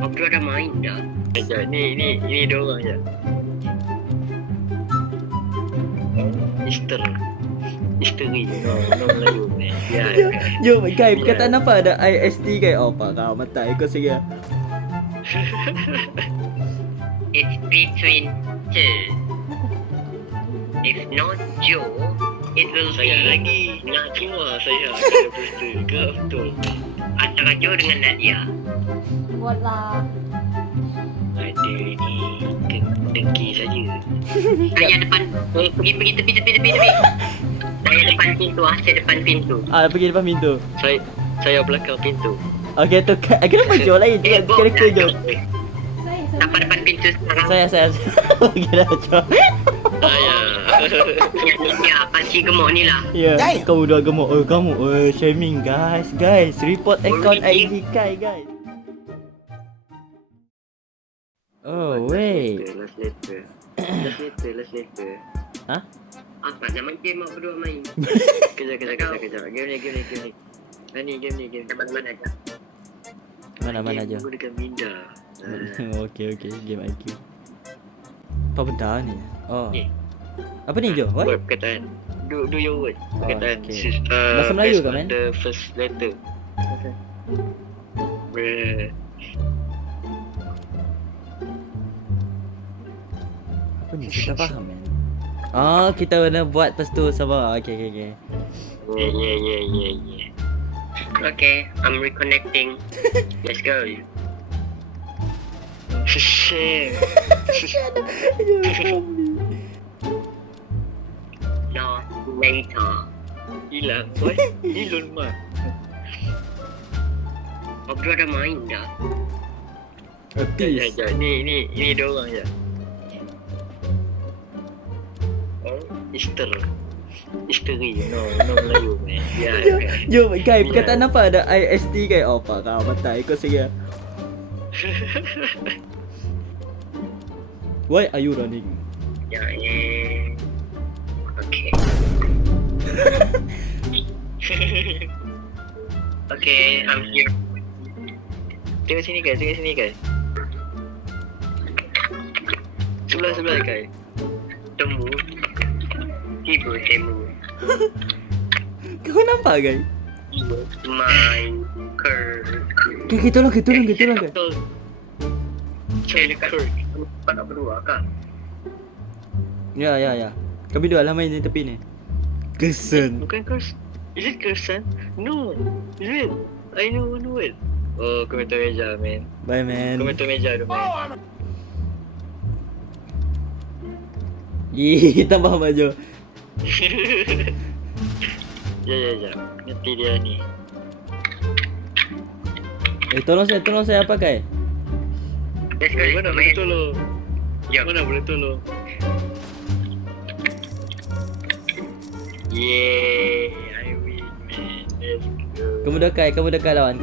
Aku ada main dah. Sekejap, ni dua orang je. Isteri. No Melayu ni. Jom guys, perkataan apa ada IST guys? Oh pak kau mata ikut saya. It's between two. If not Joe, it will Saya be lagi nak keluar saya kalau betul ke betul. antara Joe dengan Nadia. Buatlah. Ada ni dengki saja. Saya depan, pergi tepi. Saya depan pintu, saya depan pintu. Pergi depan pintu. Saya belakang pintu. Okey tu kenapa Jo lain dia karakter Jo. Sampai depan pintu sekarang. Saya. Okey dah Jo. Saya. Ya, panci gemuk ni lah. Ya, kamu dah gemuk. Kamu shaming guys. Report account ID Kai guys. Oh, wait. Last letter. Ha? Apa zaman game mak berdua main? Kejap. Game ni. Game. Mana aja. Mana aja. Aku dekat Minda. Okey, game IQ. Apa benda ni? Oh. Ni. Apa ni Jo? What? Word perkataan. Do your word. Perkataan. Okay. Bahasa Melayu based ke, on man? The first letter. Bruh. Apa ni? Kita faham kan? Oh, kita kena buat lepas tu sabar. Okey. Yeah. Okay, I'm reconnecting. Let's go. Shit. No, later. Hilang. What? Elon Musk. Aku ada main dah. Peace. Sekejap. Ni dua orang je. Isteri. No Melayu ni. Ya. Jom guys, perkataan apa ada IST guys? Oh pak kau mata ikut saya. Why are you running? Ya, okay. Okay, I'm here. Tengok sini guys. Sebelah guys. Temu. Tiba temu. Kau nampak guys? Main Kita tolong guys. Saya dekat tempat berdua kan? Ya. Kami dua lah main di tepi ni. Kesen. Bukan curse. Is it curse? No. Is it? I know one word. Oh, komentar meja, man. Bye man. Komentar meja tu, man. Tambah maju. Ya. Nanti dia ni. Tolong saya apa kai? Let's go. Mana boleh tolong? Ya. Mana boleh tolong? Yeah, I win, man. Let's go. Kamu dekat lawan.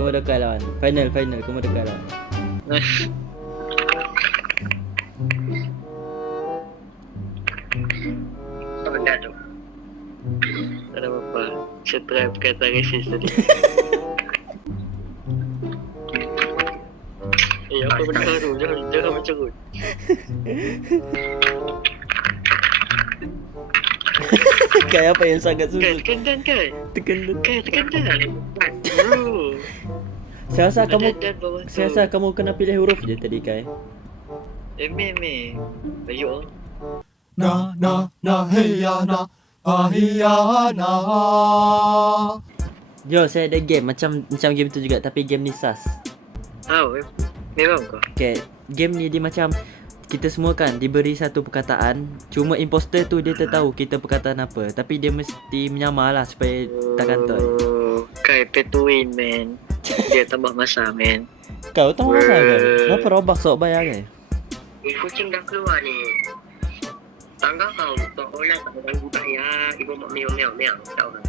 Final, kamu dekat lawan. Apa benda tu? Tak ada apa-apa. Saya try perkataan racist tadi. Apa benda tu? Jangan mencerut. Kai apa yang sangat susah? Tekan dan. Tekan. Tekan dan. Bro. Saya rasa Dan bawah tu. kamu kena pilih huruf je tadi Kai. Me. Ayo. Na hey ya na hey ya na. Jo, saya ada game macam game tu juga tapi game ni sus. Memang kau. Okay, game ni dia macam kita semua kan diberi satu perkataan. Cuma imposter tu dia tahu kita perkataan apa, tapi dia mesti menyamar lah supaya tak kantoi. Kai petuin, man. Dia tambah masa, man. Kau tahu masa kan? Berapa robak sok bayar kan? Kucing dah keluar ni. Tangga kau seolah tak ganggu saya. Ibu mak meow. Tahu kan?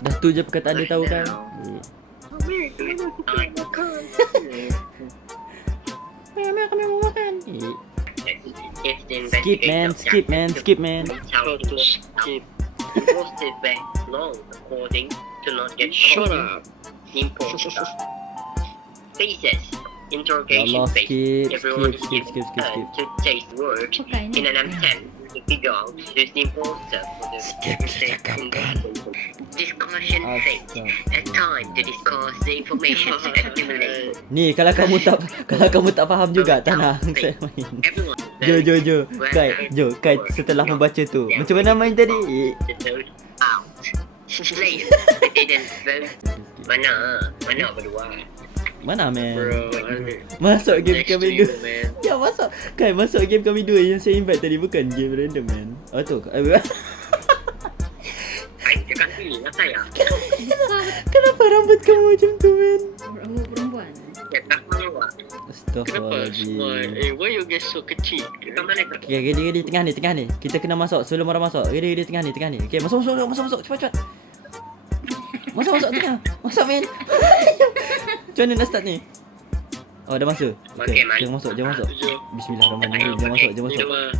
Dah tu je perkataan dia tahu kan? Kami mau makan. Skip man. How to skip. Posted back long according to not get Shut up. Imposter. Faces. Ya interrogation Allah, face. skip. Everyone is given Skip. turn to say the word Pakai ni. in an attempt to figure out who's the imposter for the discussion phase. A time to discuss the information accumulated. Ni kalau kamu tak faham juga, tenang saya main. Everyone Jo. Kai setelah membaca tu. Macam mana main tadi? the vote out. Later, they didn't vote. Mana berdua? Mana man? Bro, Masuk game next to kami you, dua. man. Ya masuk. Kai masuk game kami dua yang saya invite tadi, bukan game random man. Oh tu. Ay, cakap ni lah saya. Kenapa rambut kamu macam tu man? Rambut perempuan. Ya, tak mahu lah. Kenapa semua? Astagfirullahaladzim. Why you guys so kecil? Kita mana tak? Okay, ready tengah ni. Kita kena masuk sebelum orang masuk. Ready tengah ni. Okay, masuk. Cepat. Masuk tengah. Masuk man. Macam mana nak start ni? Oh, dah masuk. Okay, mari. Jom masuk. Tujuh, Bismillahirrahmanirrahim. Jom masuk. lima,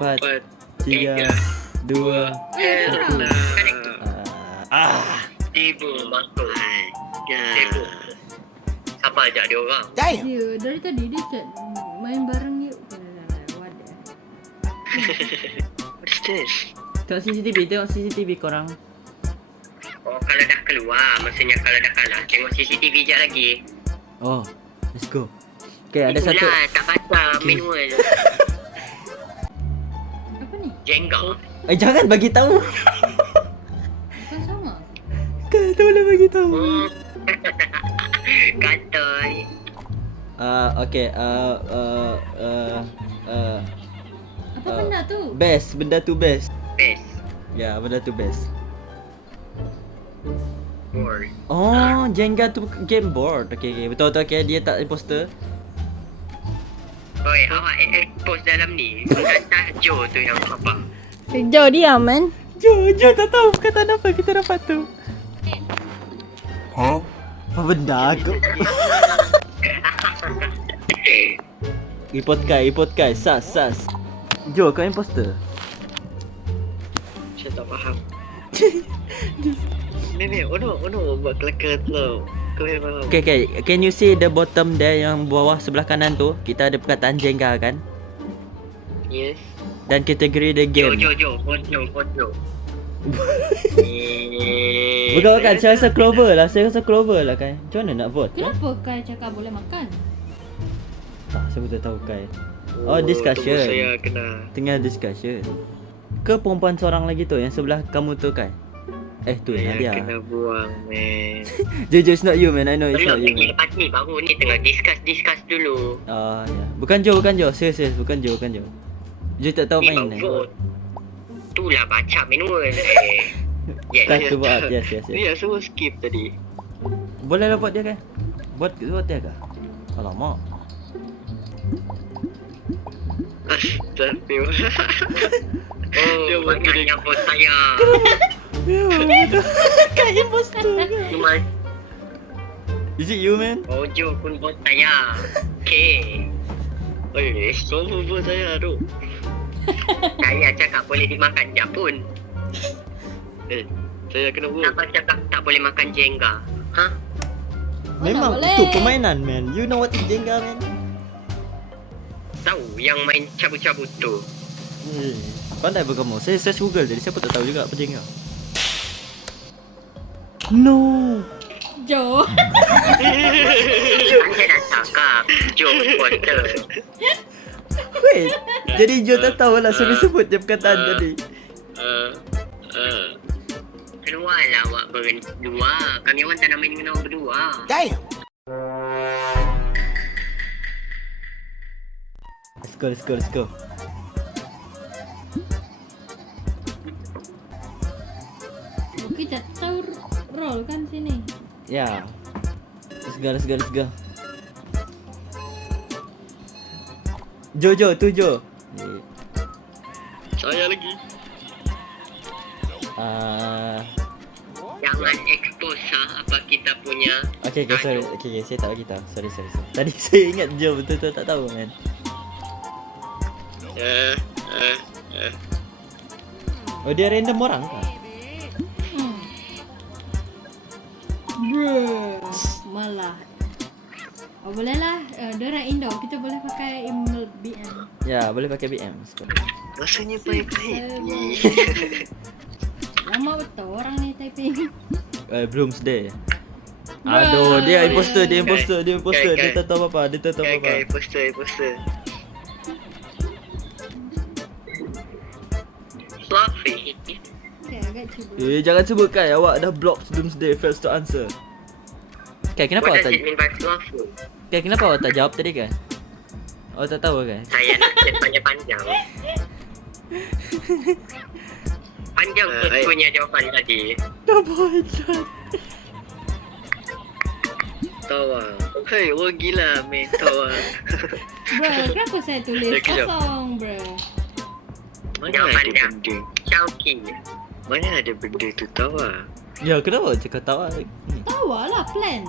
4, 3, 4, 2. Tiba masuk. Tiba. Siapa ajak dia orang? Dia dari tadi dia chat main bareng yuk. Wadah. What's this? Tengok CCTV korang. Oh, kalau dah keluar, maksudnya kalau dah kalah, tengok CCTV je lagi. Oh, let's go. Okay, ada satu. Itulah, tak baca manual. Apa ni? Jenga. Jangan bagi tahu. Kan sama. Kan tak boleh bagi tahu. Kantoi. Okay. Apa benda tu? Benda tu best. Best. Ya, benda tu best. Board. Oh, Jenga tu game board. Okay. Betul. Okay, dia tak imposter. Oi, awak expose dalam ni. Kata Jo tu yang apa? Jo diam man. Jo tak tahu perkataan apa kita dapat tu. Huh? Apa benda aku? Report Kai. Sas. Jo, kau imposter. Saya tak faham. Ni, ono buat kelakar tu. Kau yang faham. Okay. Can you see the bottom there yang bawah sebelah kanan tu? Kita ada perkataan Jenga kan? Yes. Dan kategori the game. Jo. Bukan. Saya rasa Clover lah kan. Macam mana nak vote? Kenapa Kai cakap boleh makan? Tak, saya betul tahu Kai. Oh, discussion. Tunggu saya kena. Tengah discussion. Ke perempuan seorang lagi tu yang sebelah kamu tu Kai? Tu Saya Nadia. kena buang, man. Jo, it's not you man. I know it's not Belum you. lagi lepas ni baru ni tengah discuss dulu. Ya. Bukan Jo. Serius. Bukan Jo. Jo tak tahu Ni main. baru vote. Itulah baca manual. Yes. Tak tu buat. Yes. Ni yang semua skip tadi. Boleh lah buat dia kan? Buat dia ke? Alamak. Astagfirullah. Dia Oh, buat banyak dia- yang vote saya. Kai imposter ke? Cuma Is it you man? Jo pun vote saya. Okay. Kau buat saya tu. Saya cakap boleh dimakan je pun. Saya kena buang. Kenapa cakap tak boleh makan Jenga? Ha? Memang boleh. itu permainan man. You know what is Jenga man? Tahu yang main cabut-cabut tu. Pandai pun kamu. Saya search Google jadi siapa tak tahu juga apa Jenga. No. Jo. Anda dah cakap Jo imposter. Wait. Jadi Jo tak tahu lah saya sebut je perkataan tadi. Keluarlah awak berdua. Kami orang tak nak main dengan awak berdua. Let's go. Kita tahu roll kan sini. Ya. Let's go. Jo. Saya lagi. Jangan expose apa kita punya. Okay, sorry. Okay, saya tak bagi tahu. Sorry. Tadi saya ingat Jo betul-betul tak tahu man. Oh, dia random orang ke? Bruh. Malah. Oh boleh lah. Diorang indoor, kita boleh pakai BM. Ya, boleh pakai BM. Rasanya pahit-pahit. Lama betul orang ni typing. Belum sedih. Bro. Aduh, dia imposter, dia imposter, dia imposter. Kai. Dia tak tahu apa-apa, dia tak tahu Kai, apa-apa. poster. Fluffy. Okay, agak cuba. Jangan sebut Kai, awak dah block Doomsday fails to answer. Kai, kenapa What awak does tak it mean by fluffy? Kai, kenapa awak tak jawab tadi Kai? Awak tak tahu Kai? Saya nak tanya panjang. Panjang punya jawapan tadi. Dah bosan. Tawa. Hei, orang gila main tawa. Bro, kenapa saya tulis Sekejap. kosong bro? Mana Jawapan ada dia. benda? Chowky. Mana ada benda tu tawa? Ya, kenapa awak cakap tahu ni? Tawa lah plan.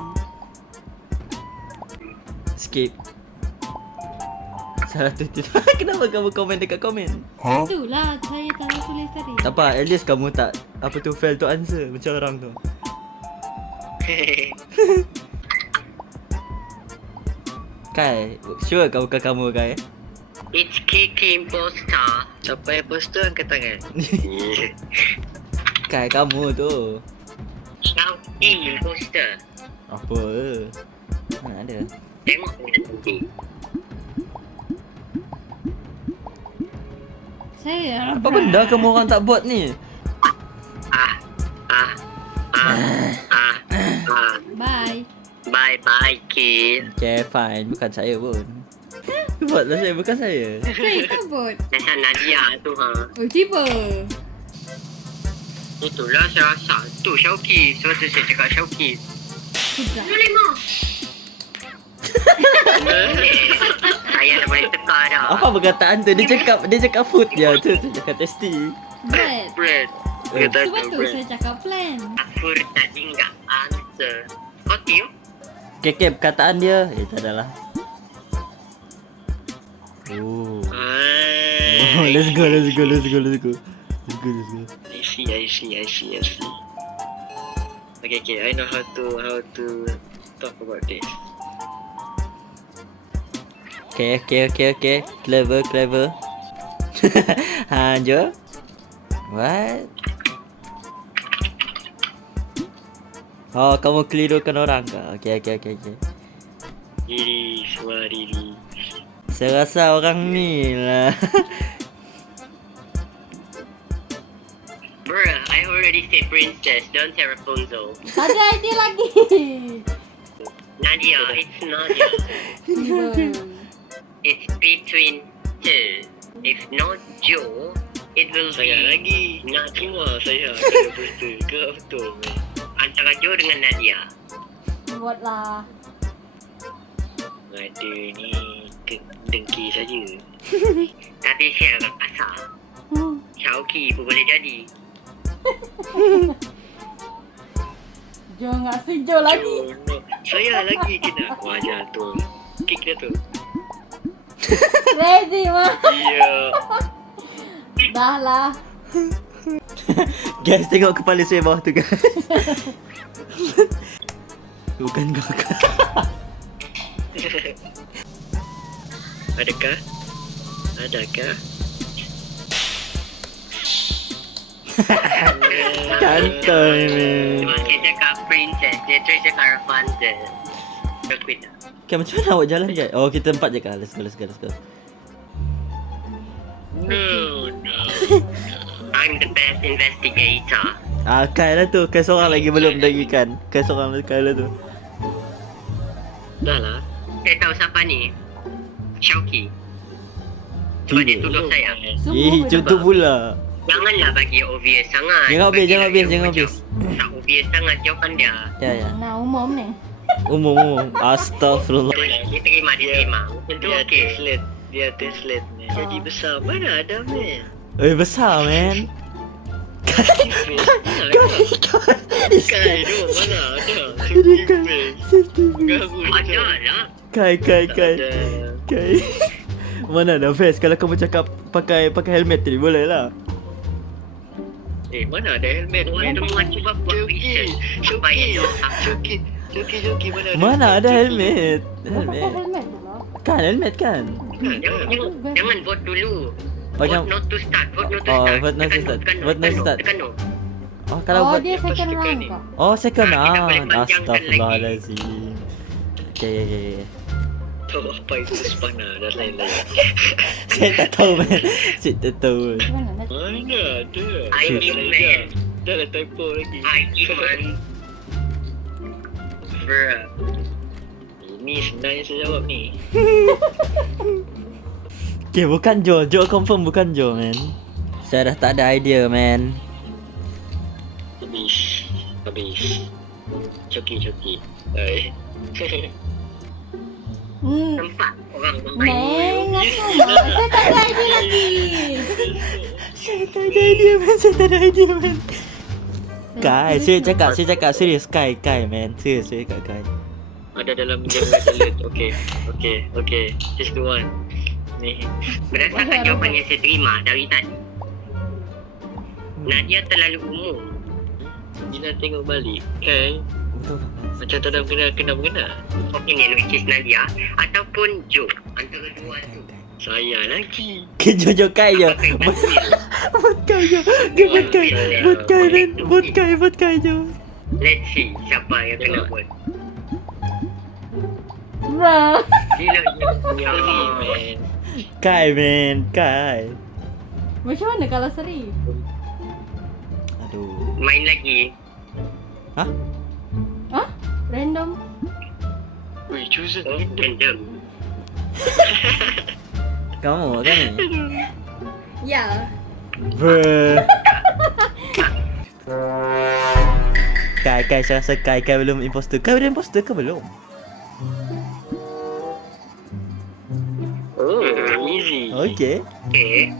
Skip. Salah tu. Kenapa kamu komen dekat komen? Huh? Itulah saya tak tulis tadi. Tak apa, at least kamu tak apa tu fail to answer macam orang tu. Kai, sure kau bukan kamu Kai? It's Kiki Imposter. Siapa yang poster angkat tangan? Kai, kamu tu. Chowky Imposter. Apa? Mana ada? Tengok nanti. Saya Apa benda kamu orang tak buat ni? Bye. Bye kid. Okay, fine. Bukan saya pun. Buatlah saya, bukan saya. Saya tak buat. Macam Nadia tu ha. Oh tiba. Itulah saya rasa. Tu Chowky. Sebab tu saya cakap Chowky. Sudah. Saya dah boleh teka dah. Apa perkataan tu? Dia cakap food je. Tu cakap tasty. Bread. Bread. Eh. Kata Sebab tu saya cakap plan. Aku tak ingat answer. Kau tiup? Okay, perkataan dia. Tak adalah. Oh. Let's go. I see. Okay, I know how to talk about this. Okay. Clever. Jo. What? Oh, kamu kelirukan orang ke? Okay. Riri. Saya rasa orang ni lah. Bruh, I already said princess. Don't say Rapunzel. Tak ada idea lagi. Nadia, it's Nadia. Tiba. It's between two. If not Joe, it will Saya be lagi. Nadia. Cuma saya kena poster. Kau betul. Antara Joe dengan Nadia. Buatlah. Ada ni dengki saja. Tapi saya agak kasar. Chowky pun boleh jadi. Jangan sejauh lagi. No. Saya lagi kena. Wajah tu. Kick dia tu. Ready mah. Ya. Dah lah. Guys, tengok kepala saya bawah tu guys. Bukan kau. Adakah? Kantoi ni. Dia cakap princess. Dia terus cakap Rapunzel. Dia quit dah. Okay, macam mana awak jalan guys? Oh, kita empat je kah? Let's go. No. I'm the best investigator. Kai lah tu. Kai seorang lagi belum bagikan. Kai seorang lagi lah tu. Dah lah. Saya tahu siapa ni. Chowky. Sebab dia tuduh saya. Contoh pula. Janganlah bagi obvious sangat. Jangan obvious. Tak obvious sangat jawapan dia. Ya. Nah, umum ni. Umum. Astagfirullah. Dia terima. Tentu okey. Dia translate ni. Jadi besar. Mana ada man? Besar man. Kai tu mana ada? Ada lah. Kai. Mana ada vest kalau kamu cakap pakai helmet tadi boleh lah. Mana ada helmet? Orang semua cuba buat research. Supaya dia Joki mana ada? Mana ada helmet? Pakai helmet dulu. Kan helmet kan? Jangan vote dulu. Macam Vote not to start. Vote not to Oh, start. vote not to Tekan start. tekan Vote not to start. Tekan no. oh kalau Oh, buat dia Lepas second tekan round ni. kak. oh second Kita boleh round. panjangkan Astaghfirullahalazim. Okay. Tahu apa itu spana dan lain-lain. Saya tak tahu man. Saya tak tahu. Macam mana nak? Mana ada? ID man. Dah lah typo lagi. ID man. Bruh. Ini sebenarnya saya jawab ni. Okay, bukan Joe. Joe confirm bukan Joe, man. Saya dah tak ada idea, man. Habis. Coki. Hai. Nampak orang bermain. Neng, apa mak? Saya tak ada idea lagi. Saya tak ada idea, man. Saya tak ada idea, man. Kai, saya cakap serius. Kai, man. Serius, saya cakap Kai. Ada dalam game talent. Okay. Just do one. Ni. Berdasarkan jawapan yang saya terima dari tadi, Nadia terlalu umur. Bila tengok balik kan, Betul. macam tak ada kena-mengena. Opinion which is Nadia ataupun Joe. Antara dua tu. Saya lagi. Okay, Joe Kai je. Buat Kai je. Dia buat Kai. Buat Kai, man. Buat Kai je. Let's see siapa yang kena buat. Bro. Gila Sorry man. Kai, man. Kai. Macam mana kalau seri? Aduh. Main lagi. Hah? Hah? Random? Wait, choose it. Oh, random. Kamu kan ni? Ya. Bruh. Kai, saya rasa Kai belum imposter. Kai belum imposter ke belum? Oh, easy. Okay. Okay.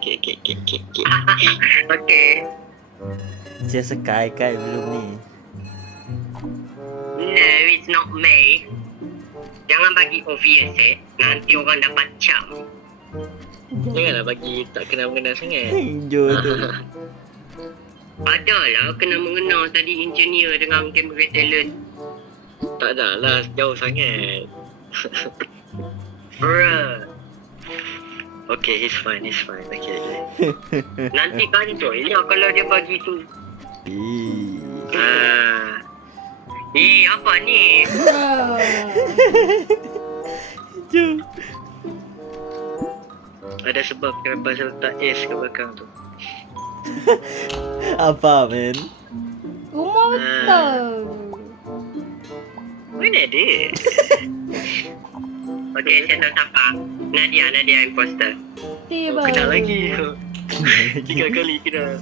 Okay. Okay. Saya rasa Kai belum ni. No, it's not me. Jangan bagi obvious nanti orang dapat cam. Janganlah bagi tak kena-mengena sangat. Jo tu. Adalah kena mengenal tadi engineer dengan kamera talent. Tak ada lah, jauh sangat. Bruh. Okay, he's fine. Okay. Nanti kantor ya kalau dia bagi tu. Apa ni? Bro. Jo. Ada sebab kenapa saya letak S ke belakang tu. Apa, man? Umur betul. Mana dia? Okay, saya tahu siapa. Nadia imposter. Tiba. Kena lagi. 3 kali kena.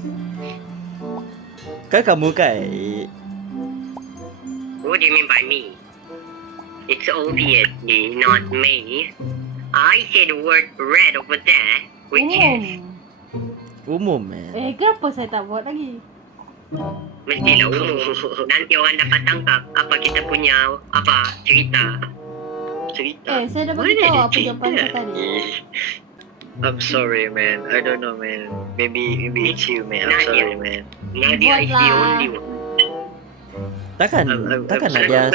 Kan kamu Kai. What do you mean by me? It's obviously not me. I said the word red over there, which is Umum. Umum, man. Kenapa saya tak buat lagi? mestilah umum. Nanti orang dapat tangkap apa kita punya cerita. Saya dah bagi tahu apa jawapan saya tadi. I'm sorry, man. I don't know, man. Maybe it's you, man. I'm sorry, man. Nadia is the Buatlah. only one. Takkan Nadia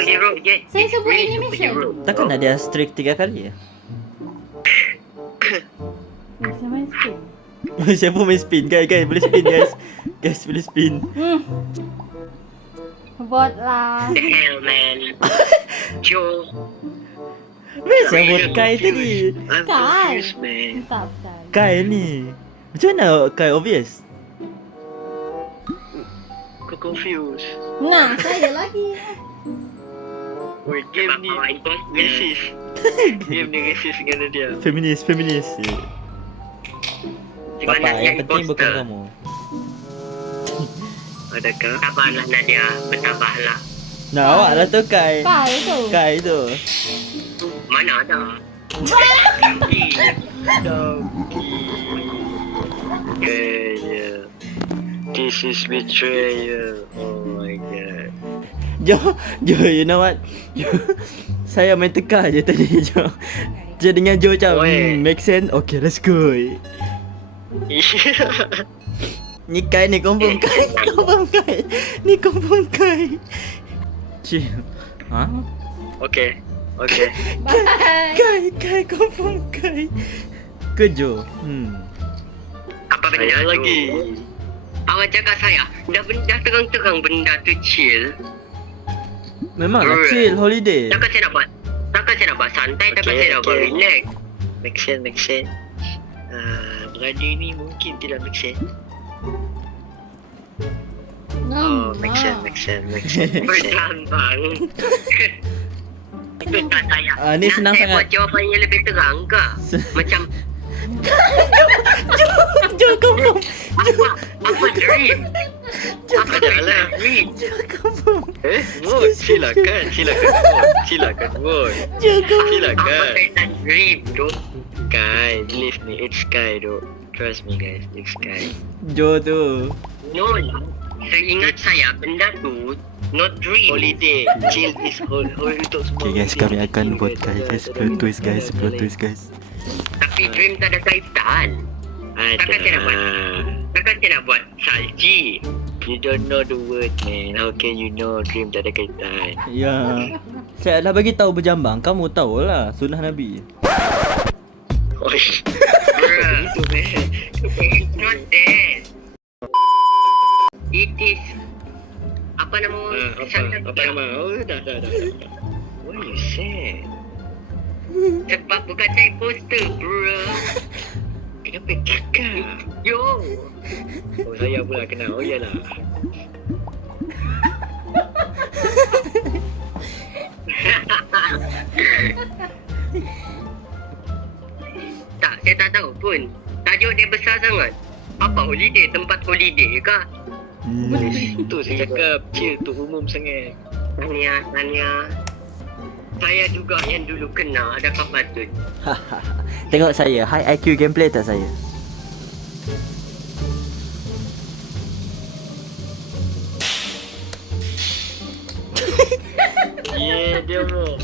Saya sebut animation. Takkan Nadia strict 3 kali ya? Saya main spin. Saya pun main spin, guys. Boleh spin, guys. Guys, boleh spin. Buatlah. The hell, man. Joe. Saya buat Kai tadi. I'm Kai. confused, man. Tak betul. Kai ni. Macam mana Kai obvious? Kau confused. Nah, saya lagi. Wait, game ni Imposter. racist. Game ni racist dengan dia. Feminis. Papa, yang penting bukan kamu. Adakah? Sabarlah Nadia, bersabarlah. Nah, awak lah tu Kai. Kai tu. Kai tu. Mana ada? Betrayal. This is betrayal. Oh my god. Jo, you know what? Jo, saya main teka je tadi, Jo. Je dengan Jo macam, Oi. make sense? Okay, let's go. Ni Kai ni confirm Kai. Confirm Kai. Ni confirm Kai. Chill. Ha? Okay. Okay. Kai confirm Kai. Kejo. Apa benda Saya tu? lagi. Awak cakap saya, dah terang-terang benda tu chill. Memanglah chill holiday. Takkan saya nak buat santai, takkan Okay, saya nak buat okay. relax. Make sense. Berada ni mungkin tidak make sense. Make sense. Berjambang. Itu tak saya. Ni senang Nak saya sangat. buat jawapan yang lebih terang ke? Macam Jo confirm. apa dream? Apa Janganlah. dream? Confirm. Vote. Silakan vote. Jo confirm. Apa Silakan. kaitan dream tu? Sky, believe me, it's Sky though. Trust me guys, it's Sky. Jo tu. No lah. Seingat saya benda tu not dream. Holiday, chill is untuk semua. Okay guys, kami akan buat Kai guys. Plot twist guys. Tapi dream tak ada kaitan. Takkan saya nak buat salji. You don't know the word man. How can you know dream tak ada kaitan? Ya. Saya dah bagi tahu berjambang. Kamu tahulah sunnah Nabi. Oish. Bruh. Itu man. It's not that. It is apa nama? Apa nama? Oh dah. What you say? Sebab bukan saya poster, bro. Kenapa cakap? Yo. Oh saya pula kenal. Oh iyalah. Tak, saya tak tahu pun. Tajuk dia besar sangat. Apa holiday? Tempat holiday ke? Tu saya cakap chill tu umum sangat. Tanya. Saya juga yang dulu kena. Adakah patut? Tengok saya. High IQ gameplay tak saya? Yeah, dia mau.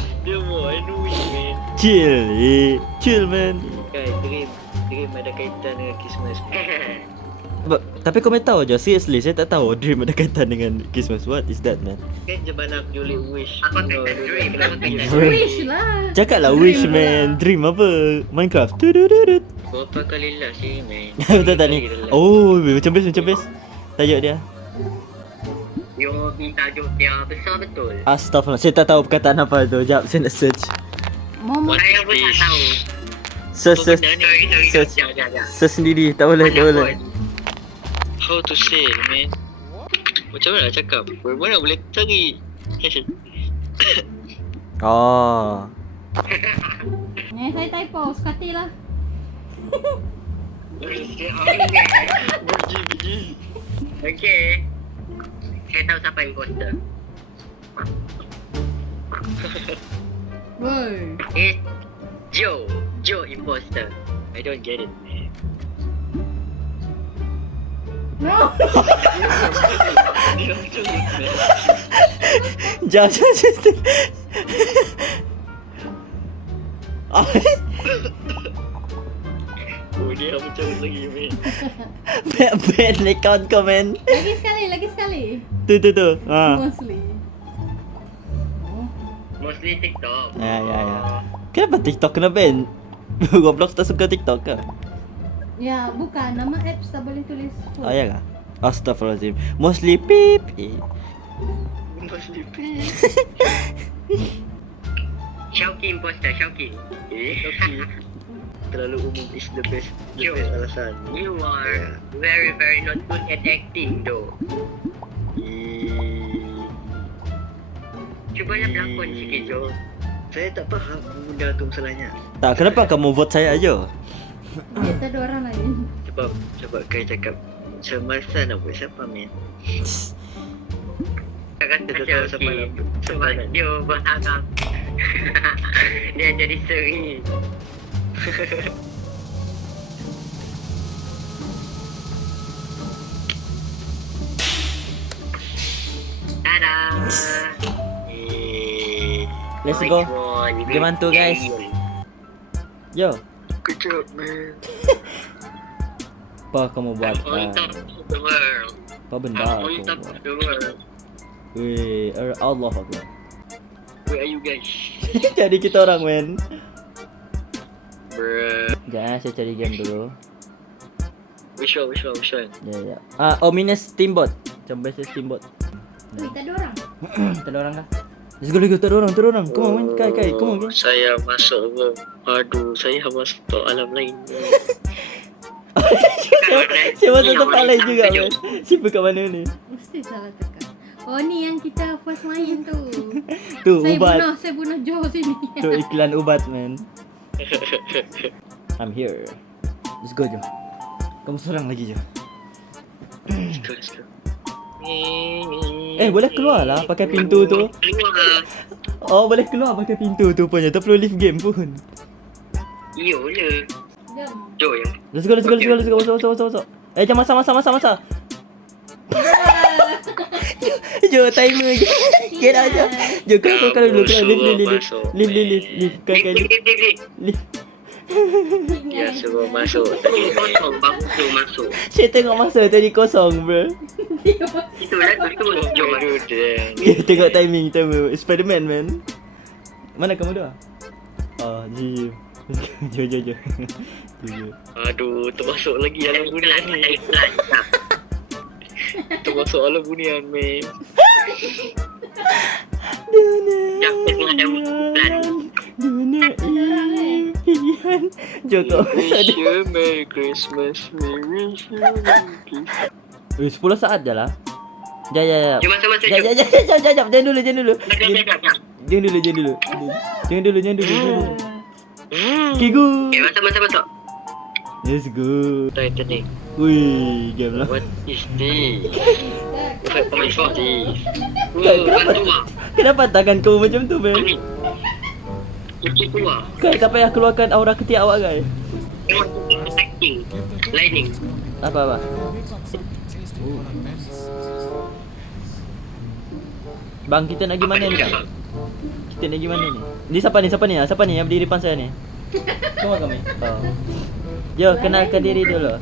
I know it man. Chill man. Guys, dream ada kaitan dengan Christmas. Tapi kau tahu je, seriously saya tak tahu dream ada kaitan dengan Christmas. What is that man? Kan je mana aku jual wish. Apa kaitan dream? Apa kaitan Wish lah. Cakaplah wish man. Dream apa? Minecraft. Tudududut. Berapa kali lah sih man? Betul tak ni? Oh, macam best. Tajuk dia. Yo, tajuk dia besar betul. Astaghfirullah. Saya tak tahu perkataan apa tu. Sekejap, saya nak search. Momo. Saya pun tak tahu. Search. Search. Search sendiri. Tak boleh. How to say man? Macam mana nak cakap? Mana boleh cari? Oh. Saya typo. Sekati lah. Okay. Saya tahu siapa imposter. Woi. It's Joe. Joe imposter. I don't get it man. No. Dia macam ni man. Jangan. Oh dia macam lagi man. Bad account kau man. Lagi sekali. Tu. Ha. Mostly. Mostly TikTok. Ya. Kenapa TikTok kena ban? Roblox tak suka TikTok ke? Ya, bukan. Nama apps tak boleh tulis. Oh ya kah? Astaghfirullahaladzim. Mostly pip. Mostly pay. Shauki imposter. Shauki. Okay. Terlalu umum is the best alasan. You are very very not good at acting though. Cubalah berlakon sikit Joe. Saya tak faham benda tu masalahnya. Tak, kenapa kamu vote saya aja? Kita ada orang lain. Sebab Kai cakap semasa nak buat siapa man? Kata Kita tahu siapa Shauki. nak Sebab dia berharap dia jadi seri. Tada. Let's go. Game hantu guys. Yo. Good job man. Apa kamu buat? I'm on top of the world. Apa benda I'm on kamu top buat? of the world. Weh, Allah Akbar. Where are you guys? Jadi kita orang men. Bruh. Jangan saya cari game dulu. Which one? Ya. Ominous Steamboat. Macam biasa Steamboat. Wih, tak ada orang. Tak ada orang kah? Let's go. Tak ada orang. Come on, man. Kai. Come on, man. Saya masuk bom. Aduh, saya masuk alam lain. Saya masuk tempat lain juga, man. Siapa kat mana ni? Mesti salah tekan. Oh, ni yang kita first main tu. Tu, ubat. Saya bunuh Joe sini. Tu iklan ubat, man. I'm here. Let's go, Jo. Kamu serang lagi, Jo. Let's go. Boleh keluar lah pakai pintu tu. Keluar. Oh, boleh keluar pakai pintu tu punya. Tak perlu leave game pun. Yo je. Jom. Jo yang. Let's go. Masuk. Jangan masa. Jo, timer je. Get out je. Jo, kau dulu. Leave. Leave. Ya, suruh masuk tadi. Kosong baru tu masuk. Saya tengok masa tadi kosong, bro. Itulah tu Jo. Tengok timing. Spiderman, man. Mana kamu dua? Oh, Jim. Jo. Aduh, termasuk lagi alam bunian ni. Termasuk alam bunian, man. Yang tengah ada plan. Dunia impian. Jo, kau Wish you Merry Christmas. We wish you Merry Christmas. 10 saat je lah. Ya. Jo masa-masa Jo. Jap. Jangan dulu. Jap. Jangan dulu. Okay, go. Okay, masuk. Let's go. Titanic. Wih, game lah. What is this? What is this? Bantu lah. Kenapa tangan kau macam tu, man? Ni. Cuci keluar. Kau tak payah keluarkan aura ketiak awak, guys. Tengok acting. Lightning. Apa? Bang, kita nak pergi mana ni, bang? Kita nak pergi mana ni? Ni siapa ni yang berdiri depan saya ni? Kami. Oh. Yo, kenalkan diri dulu.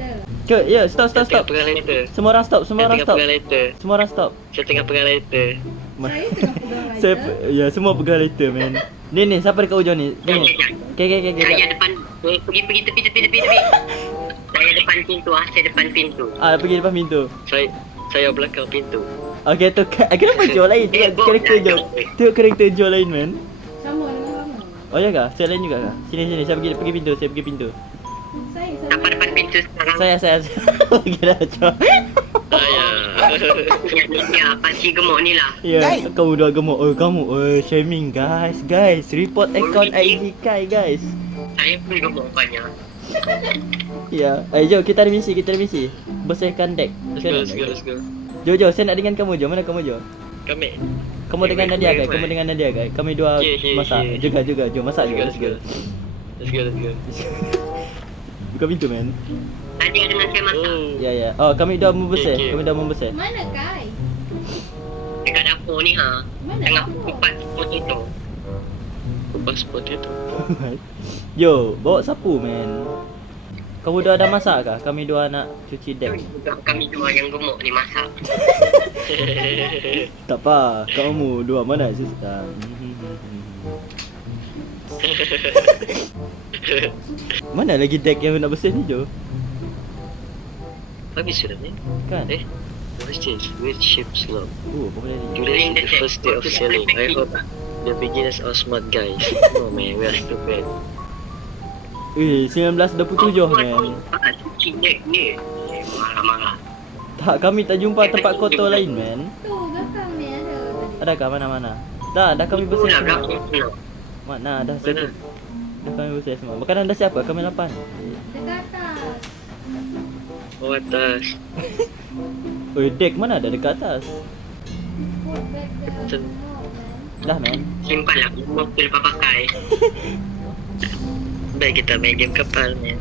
Stop. Tengah pegang lighter. Semua orang stop. Saya tengah pegang lighter. Saya Saya tengah pegang lighter. Saya tengah pegang lighter. Ya, semua pegang lighter, man. Ni, siapa dekat ujung ni? Ni. Okay. Saya depan. Pergi tepi. Saya depan pintu. Saya depan pintu. Pergi depan pintu. Saya belakang pintu. Okay, tu kenapa Jo lain? Tengok karakter Jo. Tengok karakter Jo lain, man. Sama dengan lama. Oh ya kah? Saya lain juga kah? Sini. Saya pergi pintu. Saya Sampai depan pintu sekarang. Saya. Pergi dah, Jo. Ya, panci gemuk ni lah. Ya, kamu dua gemuk. Kamu. Shaming, guys. Report account IG Kai, guys. Saya pun gemuk banyak. Ya. Jom, kita ada misi. Bersihkan deck. Let's go. Jo, saya nak dengan kamu, Jo. Mana kamu, Jo? Kami. Kamu dengan Nadia, guys. Kami dua Okay. masak. Juga. Jo, masak je. Let's go. Buka pintu, man. Tadi dengan saya masak. Ya. Oh, kami dah membersih. Okay. Mana Kai? Dekat dapur ni ha. Mana Tengah dapur? kupas potato. Kupas potato. Yo, bawa sapu, man. Kamu dua dah masak kah? Kami dua nak cuci deck. Kami dua yang gemuk ni masak. Tak apa, kamu dua mana sister? Mana lagi deck yang nak bersih ni, Jo? Habis sudah ni. Kan? What's this? Which ship slow? Apa benda ni? Today is the first day of sailing. I hope the beginners are smart guys. No man, we are stupid. 1927, man. Cuci dek ni. Marah-marah. Tak, kami tak jumpa tempat kotor lain, man. Tu belakang ni ada tadi. Adakah mana-mana? Dah kami bersih Itulah semua. belakang tu. Mana? Dah settle. Dah kami bersih semua. Makanan dah siapa? Kami 8. Dekat atas. Oh atas. Deck mana ada dekat atas? Put back the Macam- Dah, man. Simpanlah. Mobil lepas pakai. Baik kita main game kapal man.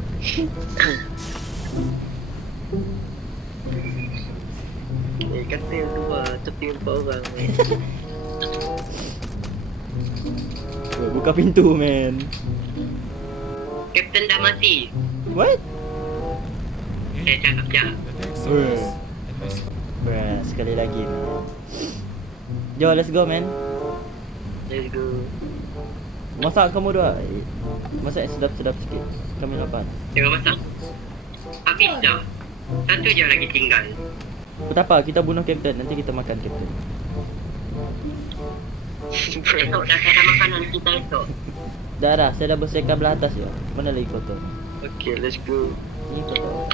Katil 2 tepi 4 orang man. Buka pintu, man. Kapten dah mati. What? Saya cakap je. Bruh, sekali lagi man. Jom, let's go man. Let's go. Masak kamu dua. Masak yang sedap-sedap sikit. Kami lapan. Tengah masak. Habis dah. Satu je lagi tinggal. Tak apa, kita bunuh Captain. Nanti kita makan Captain. Esok dah ada makanan kita esok. Dah, saya dah bersihkan belah atas je. Mana lagi kotor? Okay, let's go. Ni kotor.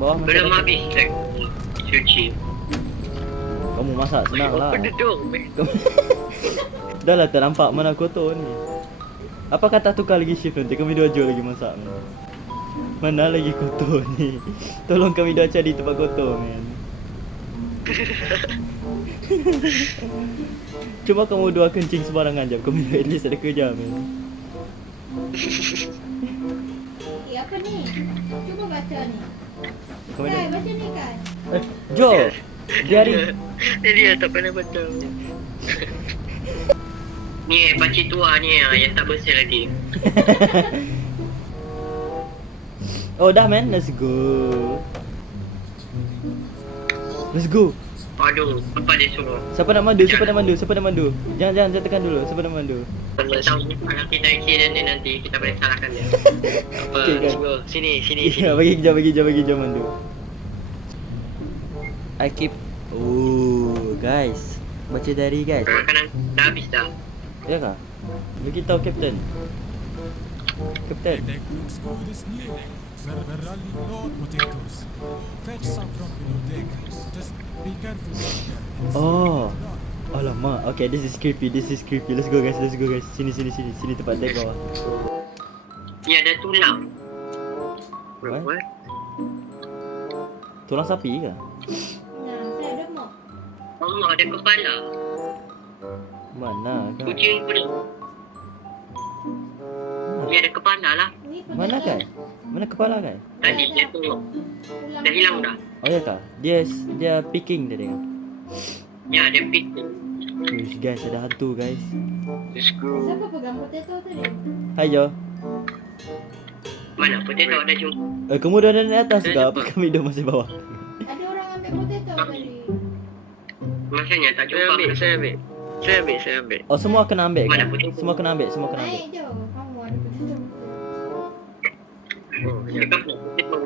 Bawah masih Belum kotor. habis lagi. Cuci. Kamu masak senang lah. Open the door, man. Dah lah ternampak mana kotor ni. Apa kata tukar lagi shift nanti kami dua jual lagi masak man. Mana lagi kotor ni. Tolong kami dua cari tempat kotor man. Cuba kamu dua kencing sembarangan je. Kami dua at least ada kerja man. Apa ni? Cuba baca ni. Kami Kai, dua. baca ni kan. Jo. Dia hari Dia tak pernah baca. Ni pakcik tua ni yang tak bersih lagi. Oh dah man, let's go. Let's go. Aduh, apa dia suruh? Siapa nak mandu? Siapa nak mandu? Siapa nak mandu? Jangan tekan dulu. Siapa nak mandu? Kita tahu kalau kita accident dia nanti kita boleh salahkan dia. Apa? Okay, Let's kan? go. Sini. Ya, bagi jom mandu. I keep. Oh, guys. Baca dari guys. Makanan dah habis dah. Ya kah? Bagi tahu Captain. Captain. Deck looks good as new. Ferrari load potatoes. Fetch some from below deck. Just be careful. Oh. Alamak. Okay, this is creepy. Let's go guys. Sini tempat deck bawah. Ni ada tulang. What? Tulang sapi ke? Nah, saya ada mop. Allah ada kepala. Mana kan? Kucing pun. Ni ada kepala lah. Ni Mana kan? Mana kepala kan? Tadi dia tengok. Dah hilang dah. Oh ya kah? Dia picking tadi kan? Ya, dia pick. Uish, guys, ada hantu guys. Let's go. Siapa pegang potato tadi? Hai Jo. Mana potato ada jumpa. Kamu dah ada naik atas ke? Apa kami dah masih bawah? Ada orang ambil potato tadi. Masanya tak jumpa. Saya ambil. Oh, semua kena ambil Mana kan? pun? Semua kena ambil. Naik je. Kamu ada potato. Oh, ya. Dekat potato.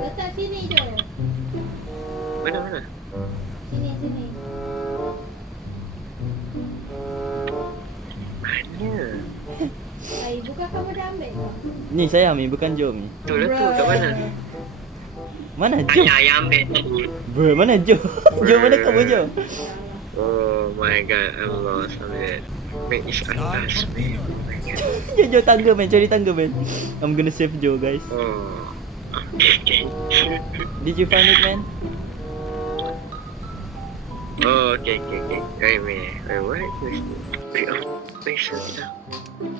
Letak sini je. Mana? Sini. Mana? Ai, bukan kamu dah ambil ke? Ni saya ambil, bukan Jo ni. Tu lah tu, kat mana? Mana Jo? Ayah yang ambil tadi. Bro, mana Jo? Jo, mana kamu Jo? Oh my god, I'm lost on it. Make this atas, man. Jo, tangga man, cari tangga man. I'm gonna save Jo guys. Oh. Did you find it man? Oh, okay. Right, man. Wait, what? Wait, wait, dah.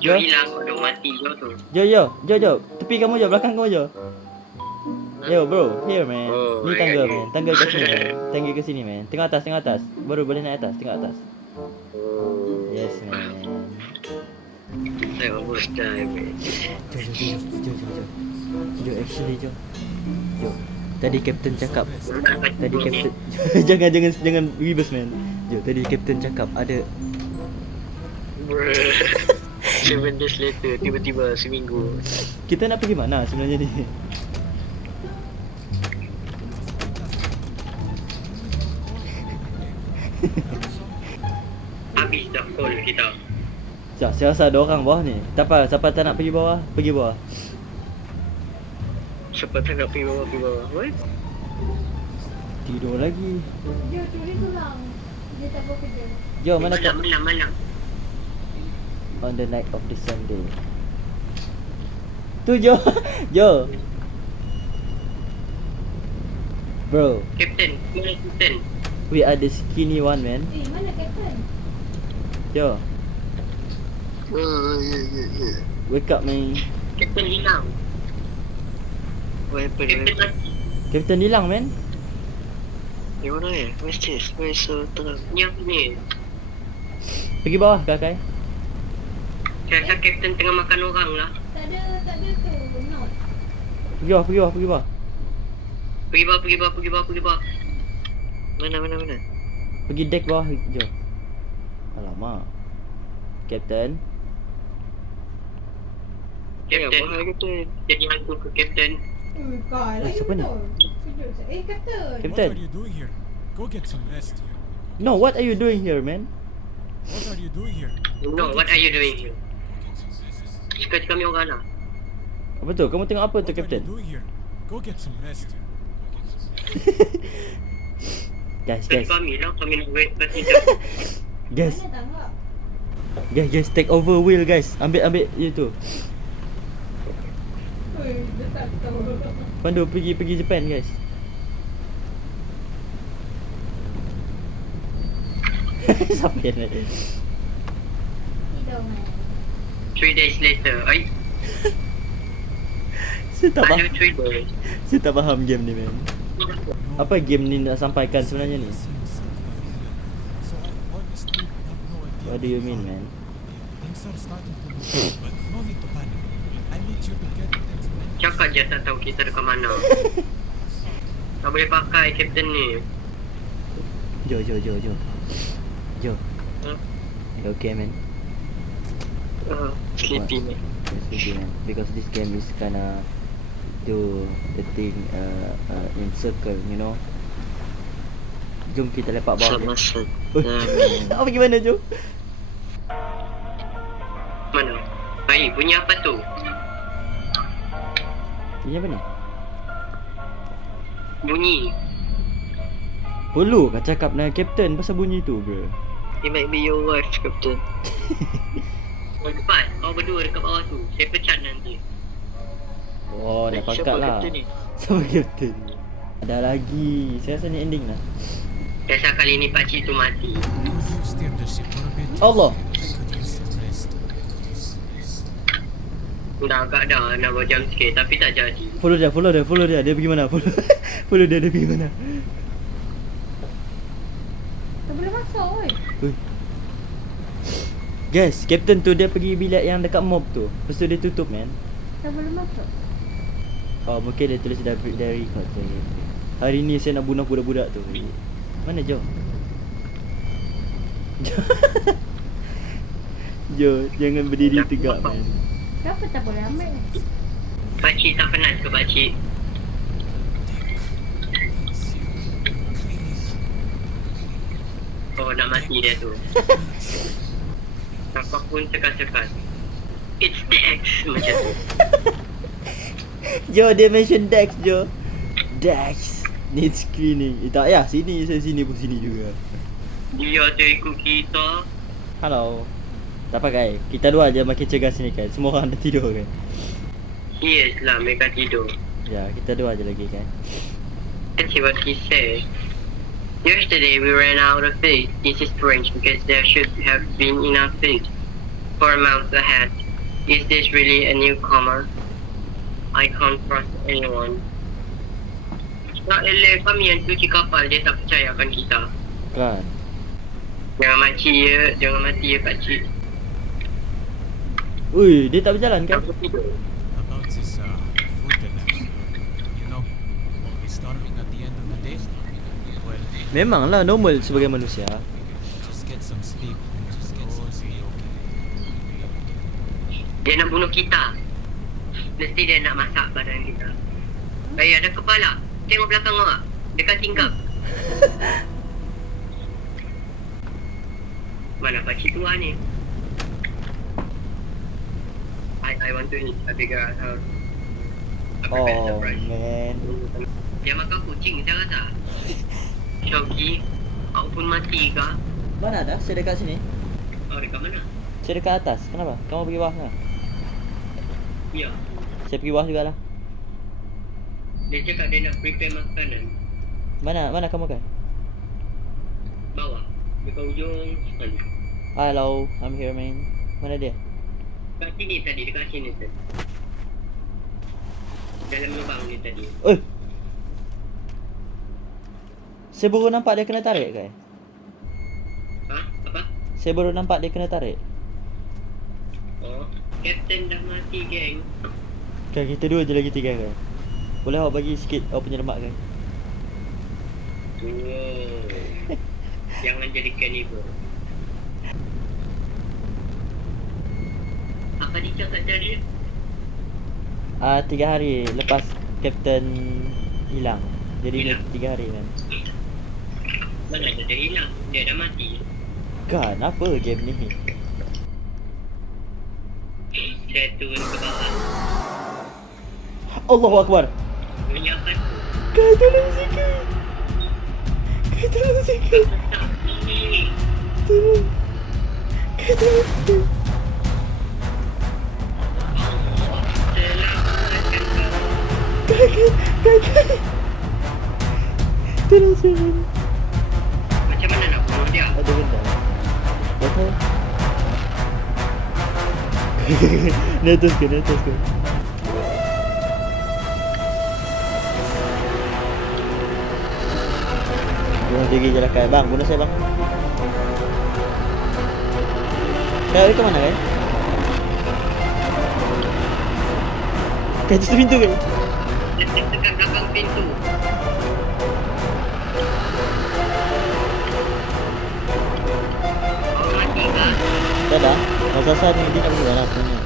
Jo hilang kau dah mati Jo tu. Jo. Tepi kamu Jo, belakang kamu Jo. Yo bro, here man. Oh, Ni my tangga God. man. Tangga kat sini man. Tangga kat sini man. Tengok atas. Baru boleh naik atas, tengok atas. Oh. Yes man. I almost died, man. Jo, actually Jo. Tadi Captain cakap. Tadi Ni. Captain jangan reverse man. Jo, tadi Captain cakap ada. Bruh. 7 days later, tiba-tiba seminggu. Kita nak pergi mana sebenarnya ni? Habis dah call kita. Saya rasa ada orang bawah ni. Tak apa, siapa tak nak pergi bawah, pergi bawah. Siapa tak nak pergi bawah? What? Tidur lagi. Jo, curi tulang. Dia tak buat kerja. Jo, mana kau? Malam. On the night of the Sunday. Tu Jo. Jo. Bro, Captain, mana Captain? we are the skinny one man. Mana Captain? Jo, Yeah. wake up man. Captain hilang. What happened? Captain mati. Captain hilang man. Di mana ya? Where's this? Why is so terang? Ni apa ni? Pergi bawah kakak. Saya rasa Captain tengah makan orang lah. Tak ada tu. Not. Pergi bawah, pergi bawah, pergi bawah. Pergi bawah. Mana? Pergi deck bawah, jom. Alamak. Captain. Ya, Captain, mahal Captain. jadi hantu ke Captain. Siapa ni? What Captain. are you doing here? Go get some rest. No, what are you doing here, man? What are you doing here? No, what are you doing here? Suka kami orang lah. Apa tu? Kamu tengok apa tu, What are Captain? you doing here? Go get some rest. Guys, Suka guys. kami lah, kami nak wait kat situ. Guys. Guys, take over wheel, guys. Ambil itu. Pandu pergi Japan, guys. Siapa yang nak? 3 days later. Ay, Saya tak ada faham. 3 days. Saya tak faham game ni, man. Apa game ni nak sampaikan sebenarnya ni? Seems familiar. So I honestly have no idea. What do you mean, man? Things are starting to move, but no need to panic. I need you to get things ready. Cakap je tak tahu kita dekat mana. Tak boleh pakai Captain ni. Jo. Hmm? You okay, man? Sleepy man. It's okay, man. Because this game is kinda do the thing in circle, you know. Jom kita lepak bawah. Sama je. man. Apa gimana, Jo? Mana? Ay, bunyi apa tu? Ini apa ni? Bunyi. Perlu kau cakap dengan Captain pasal bunyi tu, bro? It might be your wife, Captain. Oh, cepat. Kau berdua dekat bawah tu. Saya pecat nanti. Oh, nak pangkat Siapa lah. Captain ni? Siapa Captain? Ada lagi. Saya rasa ni ending lah. Biasa kali ni pakcik tu mati. Could you steer the ship for a bit? Allah. I could use some rest. Dah agak dah nak buat jump scare tapi tak jadi. Follow dia. Dia pergi mana? Follow dia pergi mana? Tak boleh masuk, oi. Ui. Guys, Captain tu dia pergi bilik yang dekat mob tu. Lepas tu dia tutup, man. Tak boleh masuk. Oh, mungkin dia tulis dari record tu. Hari ni saya nak bunuh budak-budak tu. Mana Jo? Jo, jangan berdiri tegak, man. Kenapa tak boleh ambil? Pakcik tak penat ke pakcik? Oh, nak mati dia tu. Kakak pun sekat-sekat. It's Dex macam tu. Jo, dia mention Dex, Jo. Dex needs screening. Tak payah, sini pun sini juga. Dia tu ikut kita. Hello. Tak pakai. Kita dua je makin cegas ni kan. Semua orang dah tidur kan. Yes lah, mereka tidur. Ya, kita dua je lagi kan. Let's see what he says. Yesterday we ran out of food. This is strange because there should have been enough food for a month ahead. Is this really a newcomer? I can't trust anyone. Tak elok kami yang cuci kapal, dia tak percayakan kita. Kan. Jangan mati ya pakcik. Ui, dia tak berjalan kan? Aku tidur. About this food dilemma. You know, we'll be starving at the end of the day. Well, Memanglah normal sebagai manusia. just get some sleep. Just get some sleep. Okay. Dia nak bunuh kita. Mesti dia nak masak badan kita. Ada kepala. Tengok belakang awak. Dekat tingkap. Mana pakcik tua ni? I want to eat. I figure out how. I prepare Oh surprise. man. Dia makan kucing saya rasa. Shoki, kau pun mati kah? Mana ada? Saya dekat sini. Oh, dekat mana? Saya dekat atas. Kenapa? Kamu pergi bawah kan? Ya. Saya pergi bawah jugalah. Dia cakap dia nak prepare makanan. Mana kamu kan? Bawah. Dekat ujung sana. Hello, I'm here man. Mana dia? Dekat sini tadi, dekat sini tadi. Dalam lubang ni tadi. Saya baru nampak dia kena tarik kan? Ha? Apa? Saya baru nampak dia kena tarik. Oh, Captain dah mati, geng. Kan kita dua je lagi tiga kan? Boleh awak bagi sikit awak punya lemak kan? Wow. Jangan jadi cannibal. Apa dia cakap tadi? 3 hari lepas Kapten hilang. Jadi Hilang. 3 hari kan. Mana ada dia hilang? Dia dah mati. Kan apa game ni? Saya turun ke bawah. Allahu Akbar. Bunyi apa tu? Kau tolong sikit. Kau tolong sikit. Stop ni. Tolong. Kau tolong sikit. Selamatkan kau. Kakak. Tolong sikit. Macam mana nak bunuh dia? Ada benda. Tak tahu. Ni atas ke. Bunuh diri je lah Kai. Bang, bunuh saya bang. Kai, itu mana Kai? Kai, tutup pintu Kai. Dekat belakang pintu. Oh, mati kah? Tak dah. Asal-asal ni dia nak bunuh lah sebenarnya.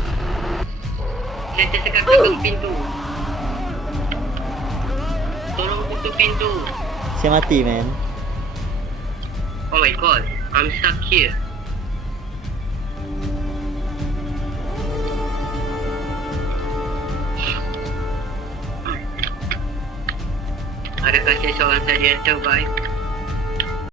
Dia tersekat belakang pintu. Tolong tutup pintu. Saya mati man. Oh my god, I'm stuck here. Adakah saya seorang saja yang survive?